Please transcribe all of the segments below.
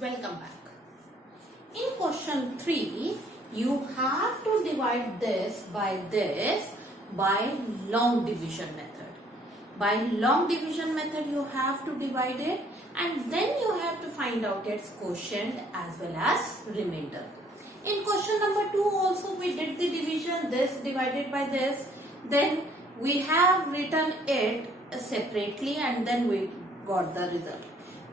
Welcome back. In question 3, you have to divide this by long division method. By long division method, you have to divide it and then you have to find out its quotient as well as remainder. In question number 2 also we did the division, this divided by this. Then we have written it separately and then we got the result.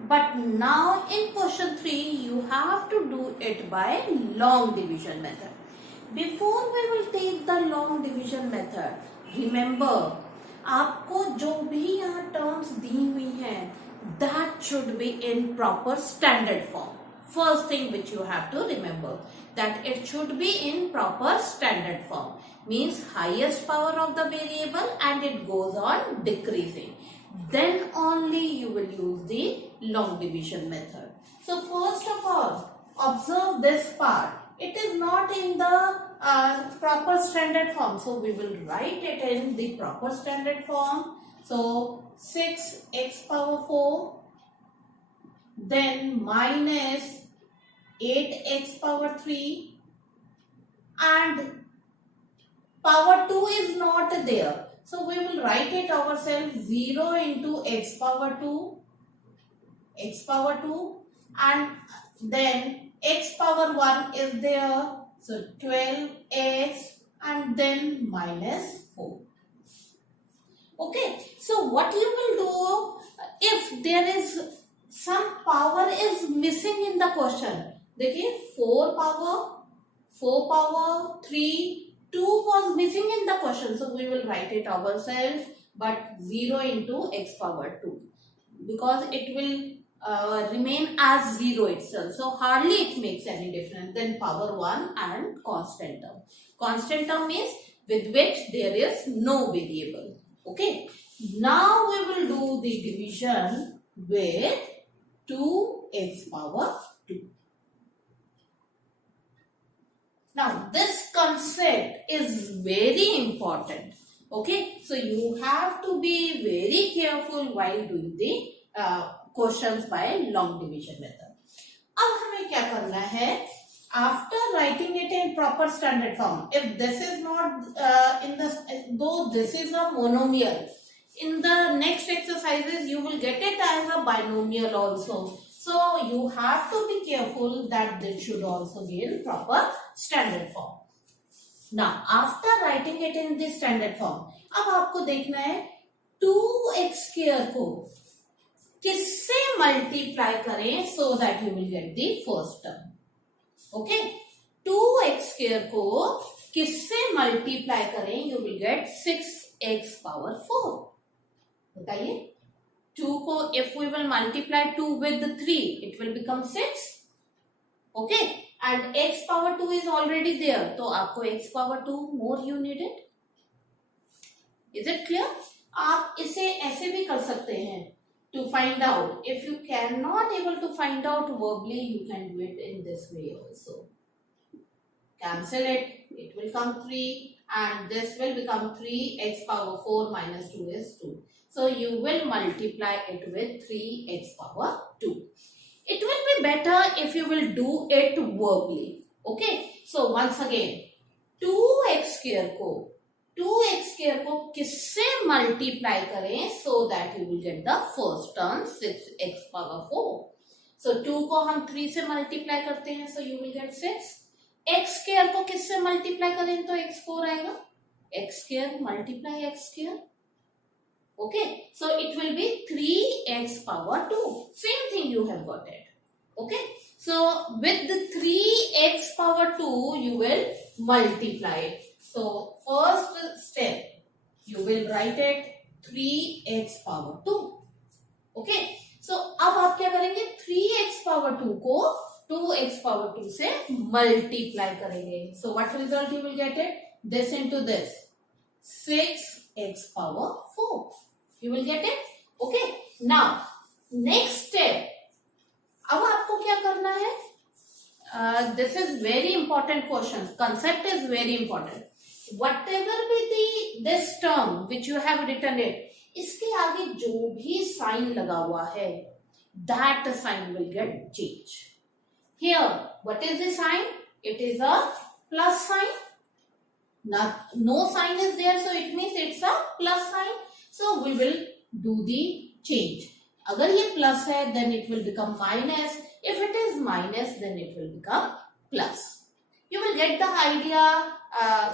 But now in question 3 you have to do it by long division method. Before we will take the long division method, remember आपको जो भी यहाँ terms दी हुई हैं that should be in proper standard form. First thing which you have to remember that it should be in proper standard form, means highest power of the variable and it goes on decreasing. Then only you will use the long division method. So first of all, observe this part. It is not in the proper standard form. So we will write it in the proper standard form. So 6x power 4, then minus 8x power 3, and power 2 is not there. So we will write it ourselves 0 into x power 2, and then x power 1 is there. So 12x and then minus 4. Okay, so what you will do if there is some power is missing in the question. देखिए 4 power 3, 2 was missing in the question. So we will write it ourselves, but 0 into x power 2 because it will remain as 0 itself. So hardly it makes any difference. Then power 1 and constant term. Constant term means with which there is no variable. Okay. Now we will do the division with 2x power 2. Now this concept is very important. Okay. So you have to be very careful while doing the questions by long division method. अब हमें क्या करना है? After writing it in proper standard form, if this is not though this is a monomial, in the next exercises you will get it as a binomial also. So you have to be careful that this should also be in proper standard form. Now after writing it in this standard form, अब आपको देखना है 2x square को किससे multiply करें so that you will get the first term. Okay, 2x square को किससे multiply करें you will get 6x power 4. बताइए 2 को if we will multiply 2 with 3 it will become 6. Okay, and x power 2 is already there, तो आपको x power 2 more you need it. Is it clear? आप इसे ऐसे भी कर सकते हैं to find out. If you cannot able to find out verbally, you can do it in this way also. Cancel it. It will come 3 and this will become 3x power 4 minus 2 is 2. So you will multiply it with 3x power 2. It will be better if you will do it verbally. Okay. So once again, 2x square को किससे multiply करें so that you will get the first term 6x power 4. सो 2 को हम 3 से multiply करते हैं so you will get 6. x square को किससे मल्टीप्लाई करें तो x4 आएगा. x square multiply x square. Okay, so it will be 3x power 2. Same thing you have got it. Okay, so with 3x power 2 you will multiply it. So first step you will write it 3x power 2. Okay, so अब आप क्या करेंगे 3x power 2 को 2x power 2 से multiply करेंगे. So what result you will get it? This into this 6x power 4. You will get it. Okay, now next step. अब आपको क्या करना है? This is very important question. Concept is very important. Whatever be this term which you have written it, इसके आगे जो भी sign लगा हुआ है that sign will get changed. here what is the sign? It is a plus sign. Now no sign is there, so it means it's a plus sign. So we will do the change. अगर ये plus है then it will become minus. If it is minus then it will become plus. You will get the idea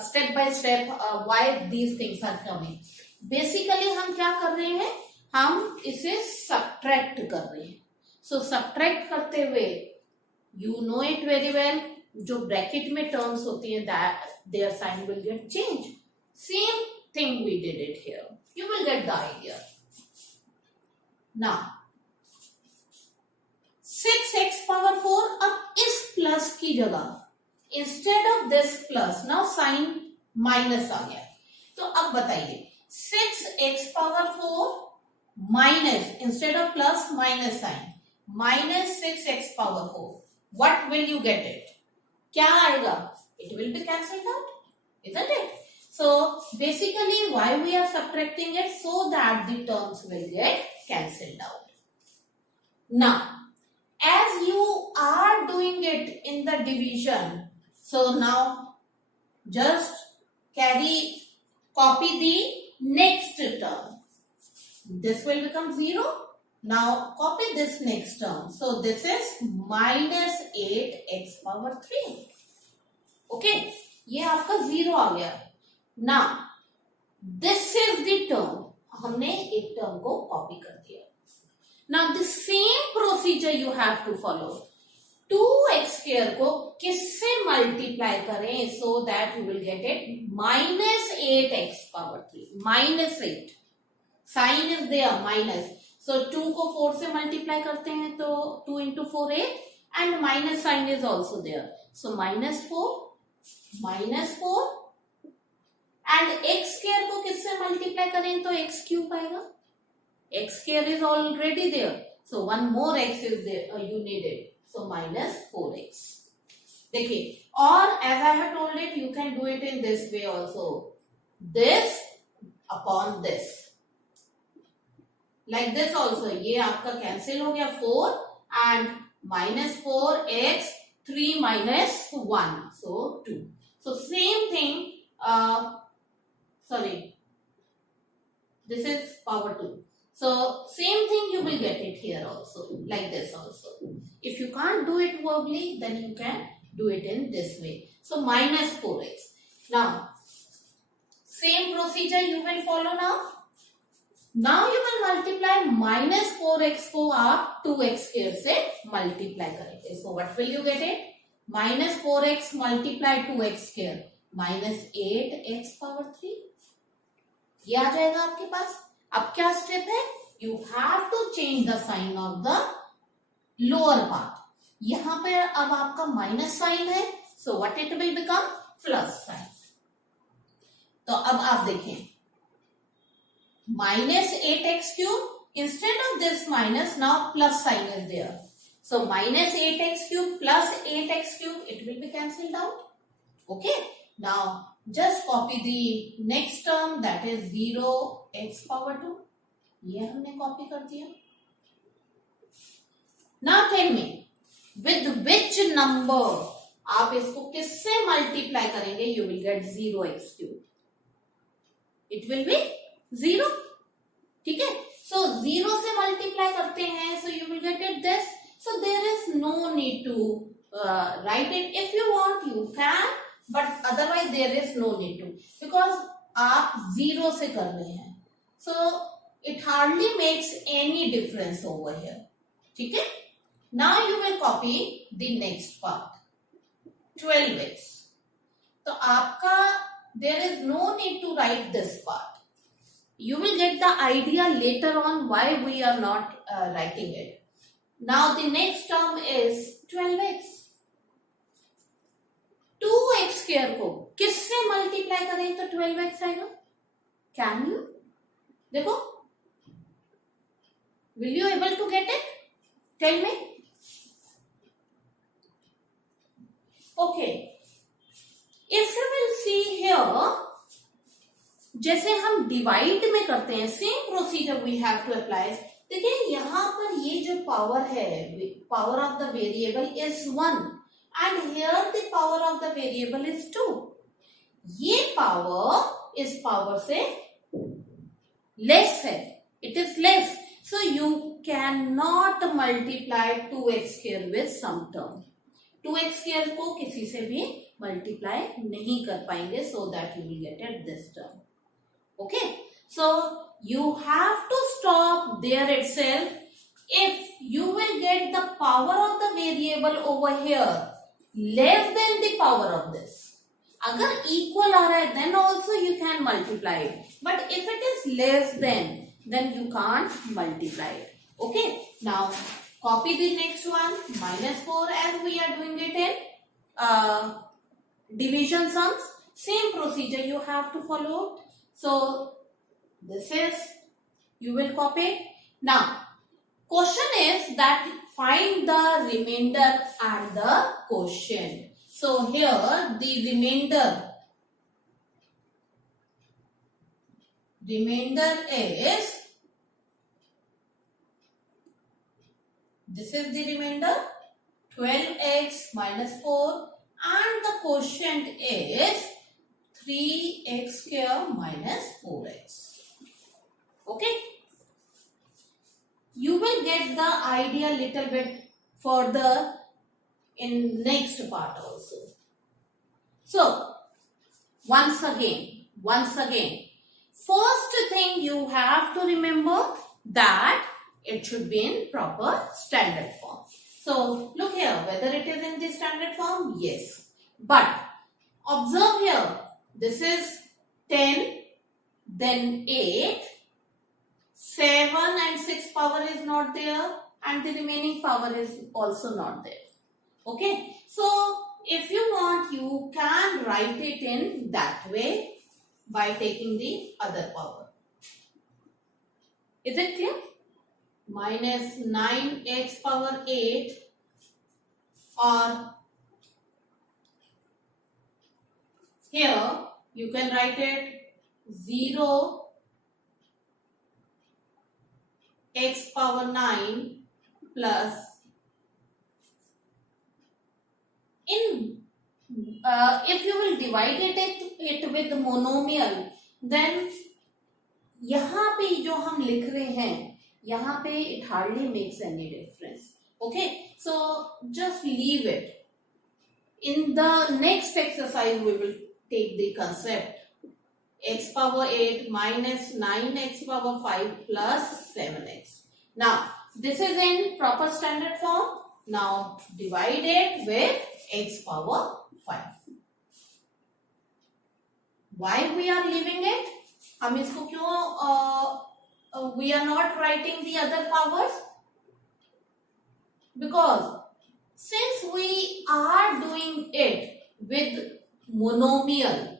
step by step why these things are coming. Basically हम क्या कर रहे हैं, हम इसे subtract कर रहे हैं. So subtract करते हुए you know it very well, जो ब्रैकेट में टर्म्स होती हैं that their sign will get changed. Same thing we did it here. You will get the idea. Now 6x power 4, अब इस प्लस की जगह instead of this plus now sign minus आ गया. तो अब बताइए 6x power 4 minus instead of plus minus sign minus 6x power 4. What will you get it? क्या आएगा? It will be cancelled out, isn't it? So basically why we are subtracting it, so that the terms will get cancelled out. Now as you are doing it in the division, so now just copy the next term. This will become 0. Now copy this next term. So this is minus 8x power 3. Okay, ये आपका 0 आ गया. Now this is the term. हमने एक term को copy कर दिया. Now the same procedure you have to follow. 2x square को किससे multiply करें so that you will get it minus 8x power 3. Minus 8. Sign is there minus. So 2 को 4 से multiply करते हैं तो 2 into 4 8 and minus sign is also there. So minus 4 and x square को किससे multiply करें तो x cube आएगा. X square is already there. So one more x is there you needed. So minus 4x. देखिए, और as I have told it, you can do it in this way also. This upon this. Like this also. ये आपका cancel हो गया 4 and minus 4x 3 minus 1. So 2. So same thing. Sorry. This is power 2. So same thing you will get it here also, like this also. If you can't do it verbally, then you can do it in this way. So minus 4x. Now, same procedure you will follow now. Now you will multiply minus 4x को आप 2x square से multiply करेंगे. So what will you get it? Minus 4x multiply 2x square minus 8x power 3. ये आ जाएगा आपके पास. अब क्या step है? You have to change the sign of the lower part. यहां पे अब आपका माइनस साइन है, so what it will become plus sign. तो अब आप देखें minus 8x cube instead of this minus now plus sign is there. So minus 8x cube plus 8x cube, it will be cancelled out. Okay. Now just copy the next term, that is 0x power 2. ये हमने copy कर दिया. Now tell me with which number आप इसको किससे multiply करेंगे you will get 0x cube. It will be 0. ठीक है. So 0 से मल्टीप्लाई करते हैं, so you will get it this. So there is no need to write it. If you want you can, but otherwise there is no need to, because आप 0 से कर रहे हैं. So it hardly makes any difference over here. ठीक है. Now you will copy the next part. 12x. तो आपका there is no need to write this part. You will get the idea later on why we are not writing it. Now the next term is 12x. 2x square को किससे multiply करें तो 12x आएगा? Can you? देखो, will you able to get it? Tell me. Okay. If you will see here, जैसे हम divide में करते हैं, same procedure we have to apply. देखिए यहां पर ये जो पावर है, power of the variable is 1 and here the power of the variable is 2. ये पावर इस पावर से लेस है, it is less, so you cannot multiply 2x square with some term. 2x square को किसी से भी multiply नहीं कर पाएंगे, so that you will get at this term. Okay, so you have to stop there itself. If you will get the power of the variable over here less than the power of this, अगर equal आ रहा है then also you can multiply it, but if it is less then you can't multiply it. Okay, now copy the next one, -4, as we are doing it in division sums. Same procedure you have to follow. So this is, you will copy. Now question is that find the remainder and the quotient. So here the remainder is, this is the remainder 12x minus 4 and the quotient is 3x square minus 4x. Okay, you will get the idea little bit further in next part also. So once again, first thing you have to remember that it should be in proper standard form. So look here, whether it is in the standard form, yes, but observe here, this is 10, then 8, 7 and 6 power is not there and the remaining power is also not there. Okay, so if you want, you can write it in that way by taking the other power. Is it clear? Minus 9x power 8 or here you can write it 0 x power 9 plus if you will divide it with monomial, then यहाँ पे जो हम लिख रहे हैं, यहाँ पे it hardly makes any difference. Okay, so just leave it. In the next exercise we will take the concept x power 8 minus 9x power 5 plus 7x. Now this is in proper standard form. Now divide it with x power 5. Why we are leaving it? हम इसको क्यों we are not writing the other powers? Because since we are doing it with monomial,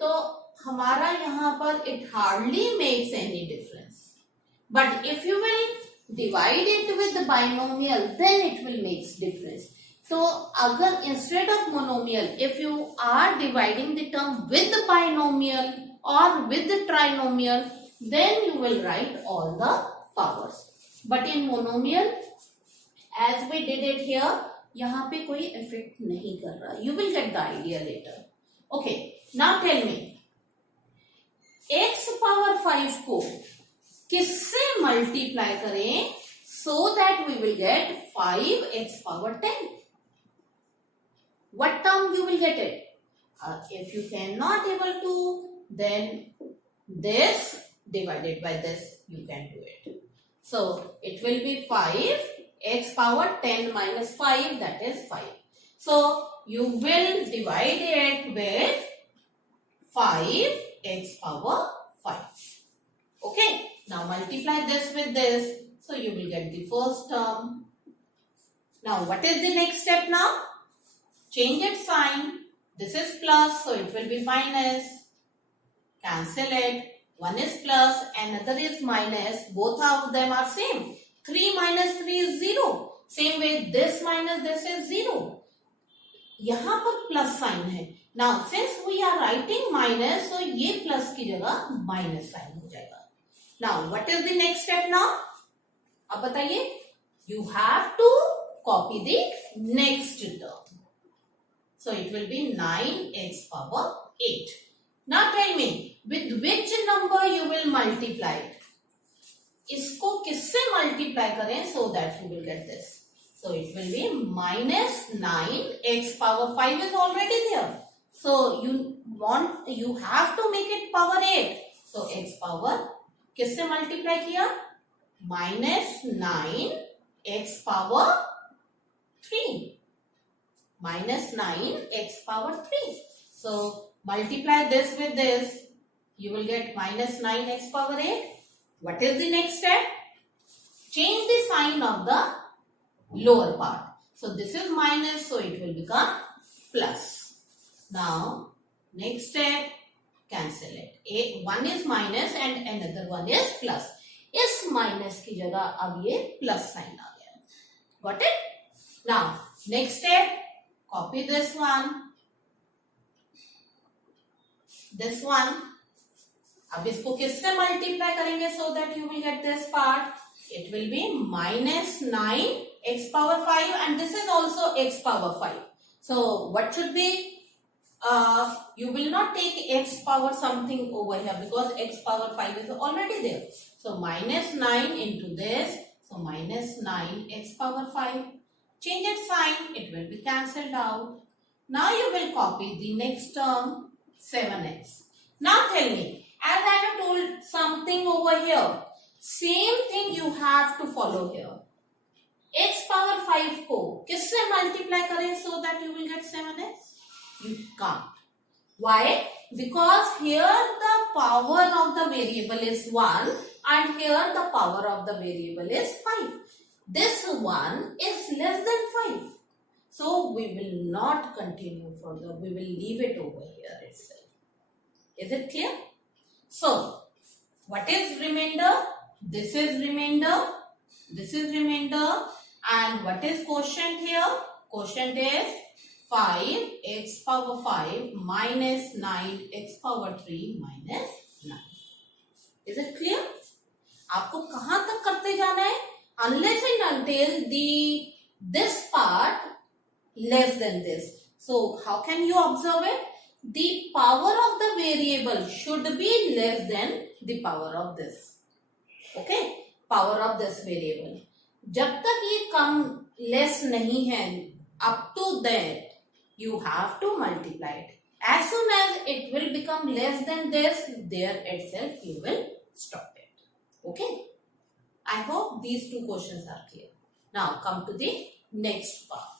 तो हमारा यहाँ पर it hardly makes any difference. But if you will divide it with the binomial, then it will make difference. So अगर instead of monomial, if you are dividing the term with the binomial or with the trinomial, then you will write all the powers. But in monomial, as we did it here, यहाँ पे कोई effect नहीं कर रहा. You will get the idea later. Okay, now tell me, x power 5 को किससे multiply करें so that we will get 5x power 10? What term you will get it? If you cannot able to, then this divided by this you can do it. So it will be 5x power 10 minus 5, that is 5. So you will divide it with 5x power 5. Okay. Now multiply this with this. So you will get the first term. Now what is the next step now? Change its sign. This is plus, so it will be minus. Cancel it. One is plus, another is minus. Both of them are same. 3 minus 3 is 0. Same way this minus this is 0. यहाँ पर plus sign है. Now since we are writing minus, so ये plus की जगह minus sign हो जाएगा. Now what is the next step now? अब बताइए. You have to copy the next term. So it will be 9x power 8. Now tell me, with which number you will multiply it? इसको किससे multiply करें so that you will get this? So it will be minus 9x power 5 is already there. So you have to make it power 8. So x power किससे multiply किया? Minus 9x power 3. Minus 9x power 3. So multiply this with this. You will get minus 9x power 8. What is the next step? Change the sign of the lower part. So this is minus, so it will become plus. Now, next step, cancel it. One is minus and another one is plus. इस minus की जगह अब ये plus sign आ गया. Got it? Now, next step, copy this one. This one. अब इसको किससे multiply करेंगे so that you will get this part? It will be minus 9x power 5 and this is also x power 5. So what should be? You will not take x power something over here because x power 5 is already there. So minus 9 into this. So minus 9x power 5. Change its sign. It will be cancelled out. Now you will copy the next term 7x. Now tell me. As I have told something over here, same thing you have to follow here. X power 5 को किससे multiply करें so that you will get 7x? You can't. Why? Because here the power of the variable is 1 and here the power of the variable is 5. This one is less than 5. So we will not continue further. We will leave it over here itself. Is it clear? So, what is remainder? This is remainder. This is remainder. And what is quotient here? Quotient is 5x power 5 minus 9x power 3 minus 9. Is it clear? आपको कहां तक करते जाना है? Unless and until this part less than this. So, how can you observe it? The power of the variable should be less than the power of this. Okay? Power of this variable. जब तक ये कम less नहीं है, up to that, you have to multiply it. As soon as it will become less than this, there itself you will stop it. Okay? I hope these two questions are clear. Now come to the next part.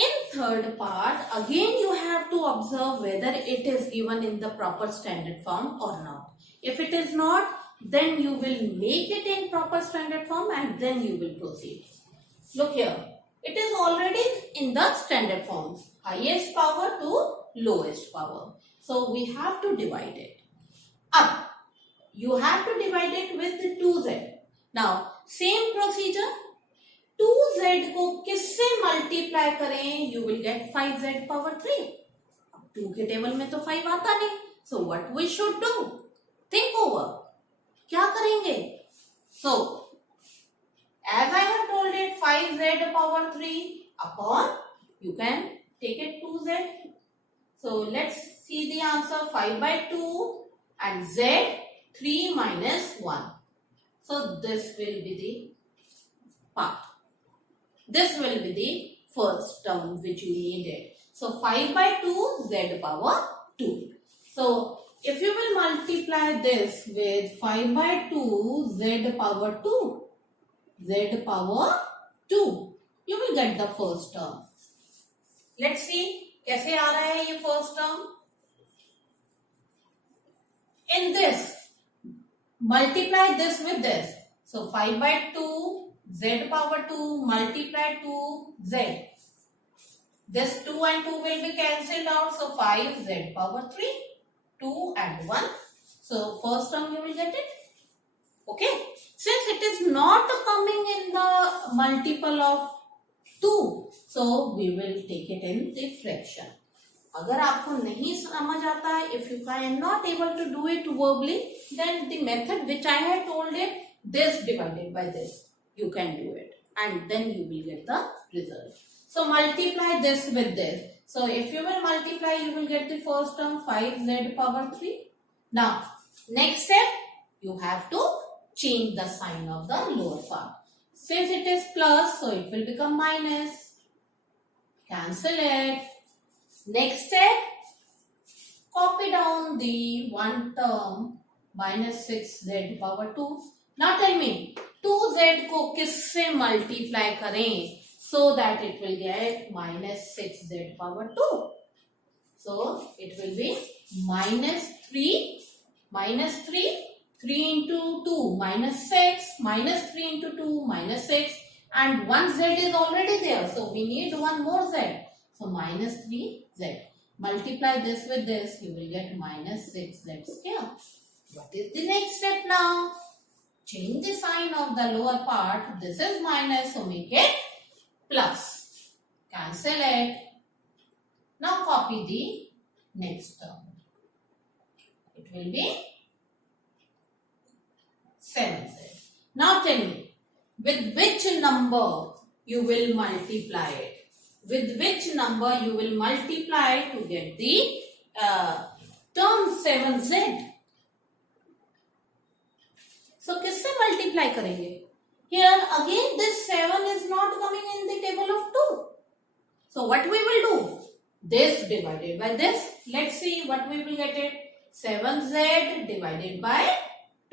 In third part, again you have to observe whether it is given in the proper standard form or not. If it is not, then you will make it in proper standard form and then you will proceed. Look here, it is already in the standard form, highest power to lowest power. So we have to divide it. Up, you have to divide it with 2z. Now, same procedure. 2z को किससे multiply करें? You will get 5z power 3. अब 2 के table में तो 5 आता नहीं. So what we should do? Think over. क्या करेंगे? So as I have told it, 5z power 3 upon, you can take it 2z. So let's see the answer. 5 by 2 and z 3 minus 1. So this will be the part. This will be the first term which you needed. So 5 by 2 z power 2. So if you will multiply this with 5 by 2 z power 2, z power 2, you will get the first term. Let's see कैसे आ रहा है ये first term. In this, multiply this with this. So 5 by 2 z power 2 multiply 2 z. This 2 and 2 will be cancelled out. So 5 z power 3. 2 and 1. So first term you will get it. Okay. Since it is not coming in the multiple of 2, so we will take it in the fraction. अगर आपको नहीं समझ आता है, if you are not able to do it verbally, then the method which I have told it, this divided by this, you can do it, and then you will get the result. So multiply this with this. So if you will multiply, you will get the first term 5z power 3. Now next step, you have to change the sign of the lower part. Since it is plus, so it will become minus. Cancel it. Next step, copy down the one term minus 6z power 2. Now tell me 2z को किससे multiply करें so that it will get minus 6z power 2. So it will be minus 3, 3 into 2 minus 6, minus 3 into 2 minus 6, and one z is already there, so we need one more z. So minus 3z. Multiply this with this, you will get minus 6z square. What is the next step now? Change the sign of the lower part. This is minus, so make it plus. Cancel it. Now copy the next term. It will be 7z. Now tell me, with which number you will multiply it? With which number you will multiply to get the term 7z? So किससे multiply करेंगे? Here again this 7 is not coming in the table of 2. So what we will do? This divided by this. Let's see what we will get it. 7z divided by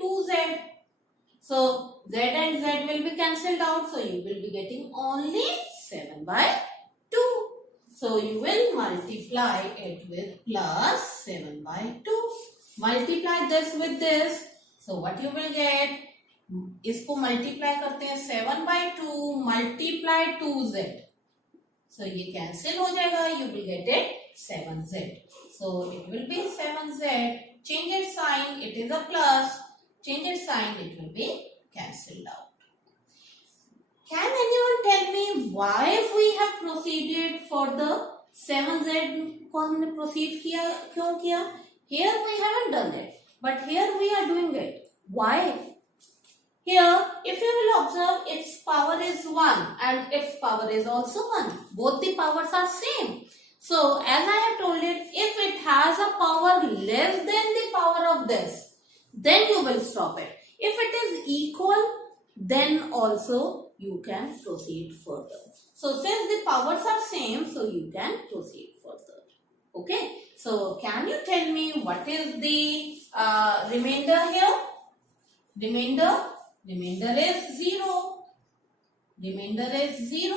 2z. So z and z will be cancelled out. So you will be getting only 7 by 2. So you will multiply it with plus 7 by 2. Multiply this with this. So what you will get? इसको multiply करते हैं 7 by 2 multiply 2z. So ये cancel हो जाएगा. You will get it 7z. So it will be 7z. Change its sign. It is a plus. Change its sign. It will be cancelled out. Can anyone tell me why we have proceeded for the 7z को हमने proceed किया क्यों किया? Here we haven't done it, but here we are doing it. Why? Here, if you will observe, its power is 1 and its power is also 1. Both the powers are same. So, as I have told it, if it has a power less than the power of this, then you will stop it. If it is equal, then also you can proceed further. So, since the powers are same, so you can proceed further. Okay. So, can you tell me what is the remainder here? Remainder is 0. Remainder is 0.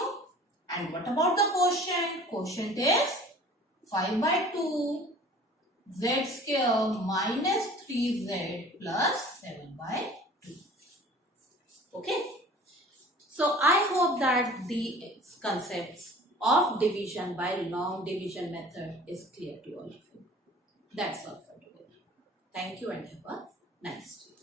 And what about the quotient? Quotient is 5 by 2 z square minus 3z plus 7 by 2. Okay. So I hope that the concepts of division by long division method is clear to all of you. That's all for today. Thank you and have a nice day.